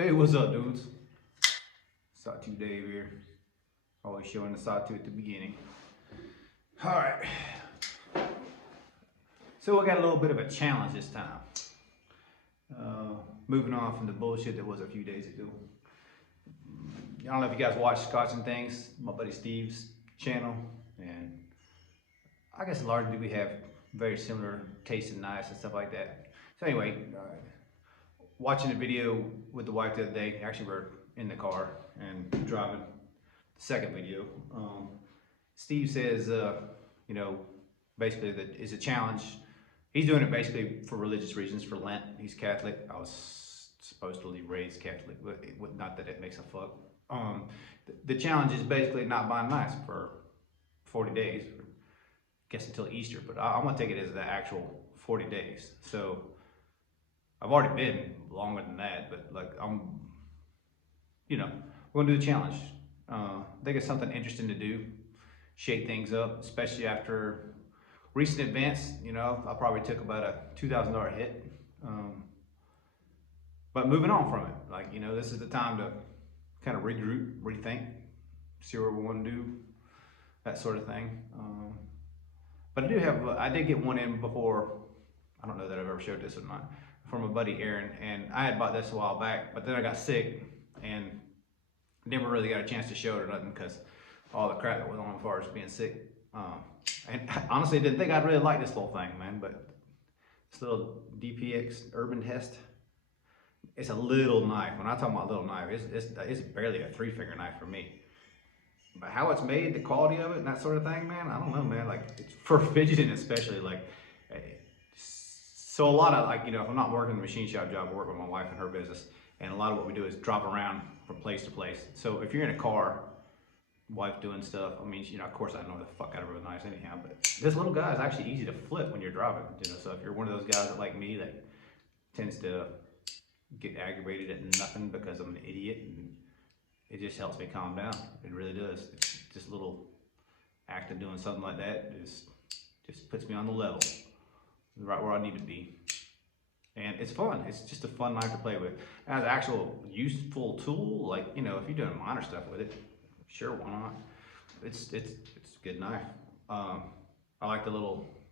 Hey, what's up, dudes? Sawtooth Dave here. Always showing the sawtooth at the beginning. All right. So we got a little bit of a challenge this time. Moving on from the bullshit that was a few days ago. I don't know if you guys watch Scotch and Things, my buddy Steve's channel, and I guess largely we have very similar tastes in knives and stuff like that. So anyway, watching a video with the wife the other day. Actually, we're in the car and driving the second video. Steve says, you know, basically that is a challenge. He's doing it basically for religious reasons, for Lent. He's Catholic. I was supposedly raised Catholic, but not that it makes a fuck. The challenge is basically not buying knives for 40 days, I guess until Easter, but I'm gonna take it as the actual 40 days. So I've already been longer than that, but like we're gonna do the challenge. I think it's something interesting to do, shake things up, especially after recent events. I probably took about a $2,000 hit, but moving on from it, this is the time to kind of regroup, rethink, see what we want to do, that sort of thing. But I did get one in before. I don't know that I've ever showed this or not, from a buddy Aaron, and I had bought this a while back, but then I got sick and never really got a chance to show it or nothing because all the crap that was on as far as being sick. And honestly, I didn't think I'd really like this little thing, man, but this little DPX Urban Hest, it's a little knife. When I talk about little knife, it's barely a 3-finger knife for me. But how it's made, the quality of it, and that sort of thing, man, I don't know, man. Like, it's for fidgeting especially, like, so a lot of, if I'm not working the machine shop job, I work with my wife and her business, and a lot of what we do is drop around from place to place. So if you're in a car, wife doing stuff, I mean, of course I know the fuck out of her knives anyhow, but this little guy is actually easy to flip when you're driving, so if you're one of those guys that like me that tends to get aggravated at nothing because I'm an idiot, and it just helps me calm down. It really does. It's just a little act of doing something like that just puts me on the level, right where I need to be. And it's fun. It's just a fun knife to play with. As an actual useful tool, like, if you're doing minor stuff with it, sure, why not? It's a good knife. I like the little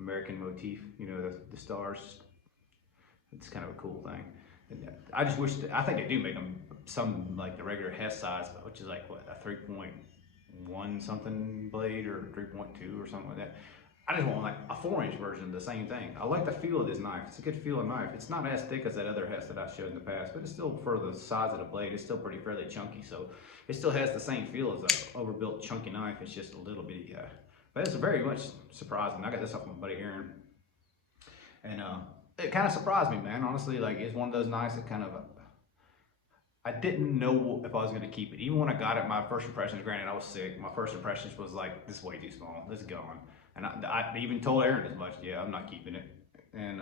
American motif, the stars. It's kind of a cool thing. And I just wish I think they do make them some like the regular Hess size, which is like what, a 3.1 something blade or 3.2 or something like that. I just want like a 4-inch version of the same thing. I like the feel of this knife. It's a good feeling knife. It's not as thick as that other Hess that I showed in the past, but it's still, for the size of the blade, it's still fairly chunky. So it still has the same feel as an overbuilt chunky knife. It's just a little bitty guy. But it's very much surprising. I got this off my buddy Aaron, and it kind of surprised me, man. Honestly, like, it's one of those knives that kind of, I didn't know if I was going to keep it. Even when I got it, my first impressions, granted I was sick, my first impressions was like, this is way too small, this is gone. And I even told Aaron as much. Yeah, I'm not keeping it. And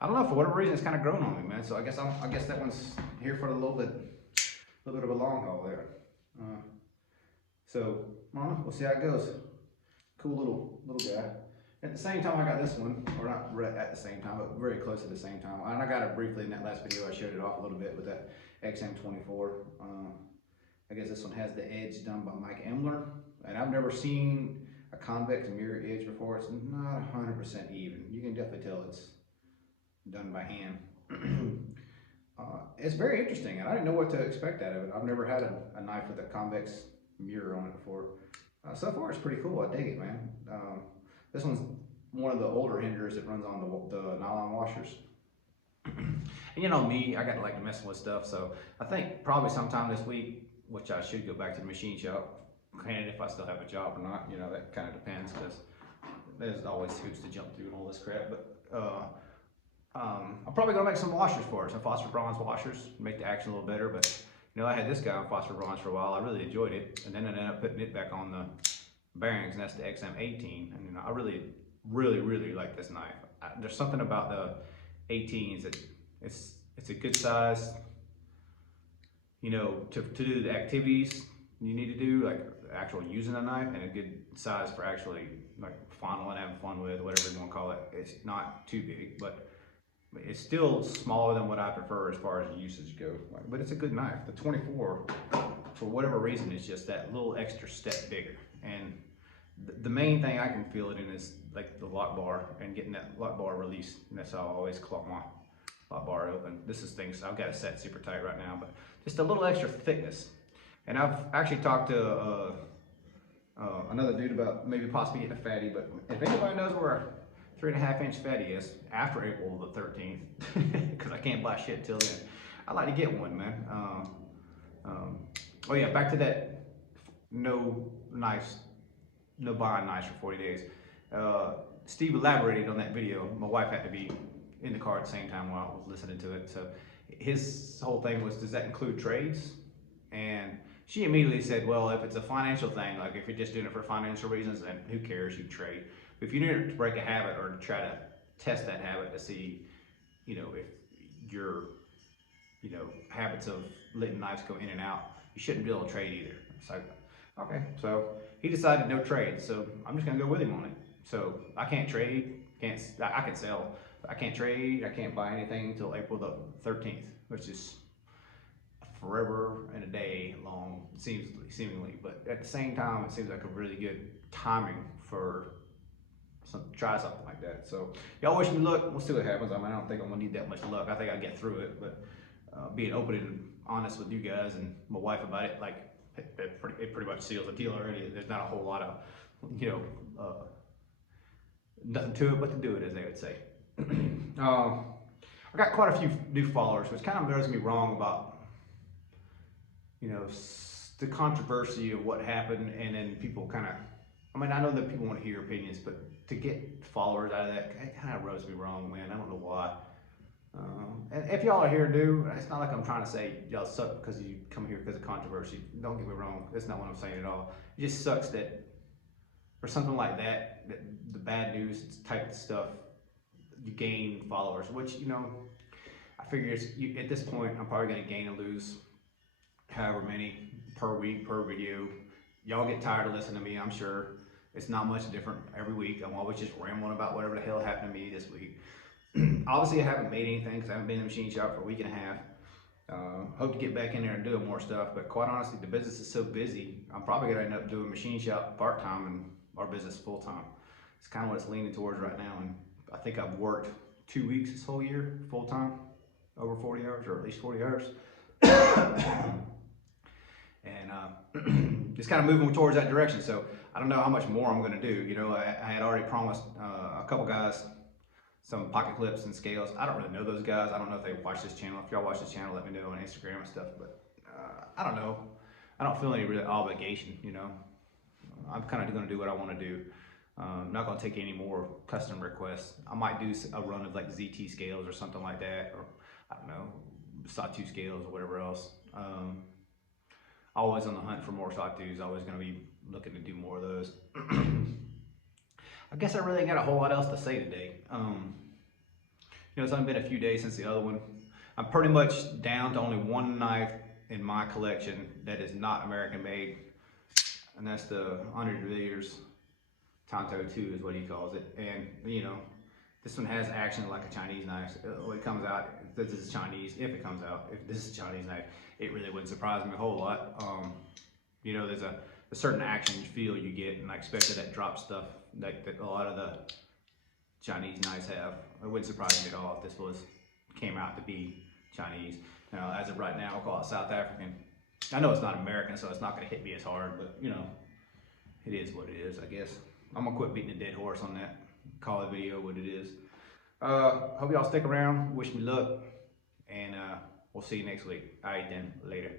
I don't know, for whatever reason, it's kind of grown on me, man. So I guess that one's here for a little bit of a long haul there. So I don't know, we'll see how it goes. Cool little guy. At the same time, I got this one, or not at the same time, but very close at the same time. And I got it briefly in that last video. I showed it off a little bit with that XM24. I guess this one has the edge done by Mike Emler, and I've never seen a convex mirror edge before. It's not 100% even. You can definitely tell it's done by hand. It's very interesting, and I didn't know what to expect out of it. I've never had a knife with a convex mirror on it before. So far, it's pretty cool. I dig it, man. This one's one of the older Hinders that runs on the nylon washers. And me, I got to like messing with stuff, so I think probably sometime this week, which I should go back to the machine shop. Granted, if I still have a job or not, that kind of depends, because there's always hoops to jump through and all this crap. But I'm probably gonna make some washers for it, some phosphor bronze washers, make the action a little better. But I had this guy on phosphor bronze for a while. I really enjoyed it, and then I ended up putting it back on the bearings, and that's the XM18. And I really, really, really like this knife. There's something about the 18s that it's a good size, to do the activities you need to do, like actual using a knife, and a good size for actually like fondling, having fun with, whatever you want to call it. It's not too big, but It's still smaller than what I prefer as far as usage go, but it's a good knife. The 24, for whatever reason, is just that little extra step bigger. And the main thing I can feel it in is like the lock bar and getting that lock bar released. And that's how I always claw my lock bar open. This is things, I've got it set super tight right now, but just a little extra thickness. And I've actually talked to another dude about maybe possibly getting a fatty, but if anybody knows where a 3.5-inch fatty is after April the 13th, because I can't buy shit till then, I'd like to get one, man. Oh yeah, back to that no buying knives for 40 days. Steve elaborated on that video. My wife had to be in the car at the same time while I was listening to it. So his whole thing was, does that include trades? And she immediately said, well, if it's a financial thing, like if you're just doing it for financial reasons, then who cares, you trade. But if you're doing it to break a habit or to try to test that habit to see, if your, habits of letting knives go in and out, you shouldn't be able to trade either. So, okay, so he decided no trade, so I'm just gonna go with him on it. So I can't trade, I can sell, but I can't trade, I can't buy anything until April the 13th, which is forever and a day long, seemingly, but at the same time, it seems like a really good timing for try something like that. So y'all wish me luck. We'll see what happens. I mean, I don't think I'm gonna need that much luck. I think I'll get through it, but being open and honest with you guys and my wife about it, like it pretty much seals the deal already. There's not a whole lot of, nothing to it but to do it, as they would say. I got quite a few new followers, which kind of rubs me wrong about, the controversy of what happened, and then people kind of, I know that people want to hear opinions, but to get followers out of that, it kind of rubs me wrong, man. I don't know why. And if y'all are here new, it's not like I'm trying to say y'all suck because you come here because of controversy. Don't get me wrong. That's not what I'm saying at all. It just sucks that for something like that the bad news type of stuff, you gain followers, which, I figure at this point, I'm probably going to gain and lose however many per week, per video. Y'all get tired of listening to me, I'm sure. It's not much different every week. I'm always just rambling about whatever the hell happened to me this week. Obviously, I haven't made anything because I haven't been in the machine shop for a week and a half. Hope to get back in there and doing more stuff, but quite honestly, the business is so busy, I'm probably gonna end up doing machine shop part-time and our business full-time. It's kind of what it's leaning towards right now, and I think I've worked 2 weeks this whole year, full-time, over 40 hours, or at least 40 hours. And just kind of moving towards that direction. So I don't know how much more I'm gonna do. I had already promised a couple guys some pocket clips and scales. I don't really know those guys. I don't know if they watch this channel. If y'all watch this channel, let me know on Instagram and stuff. But I don't know. I don't feel any real obligation, I'm kind of gonna do what I want to do. I'm not gonna take any more custom requests. I might do a run of like ZT scales or something like that, or I don't know, Sawtooth scales or whatever else. Always on the hunt for more Sawtooths. Always gonna be looking to do more of those. I guess I really ain't got a whole lot else to say today. It's only been a few days since the other one. I'm pretty much down to only one knife in my collection that is not American made, and that's the Andre de Villiers Tanto 2 is what he calls it. And this one has action like a Chinese knife. When it comes out, this is Chinese. If it comes out, if this is a Chinese knife, it really wouldn't surprise me a whole lot. There's a certain action feel you get, and I expected that drop stuff that a lot of the Chinese knives have. It wouldn't surprise me at all if this came out to be Chinese. Now, as of right now, I'll call it South African. I know it's not American, so it's not going to hit me as hard, but it is what it is, I guess. I'm gonna quit beating a dead horse on that. Call the video what it is. Hope y'all stick around. Wish me luck, and we'll see you next week. All right then, later.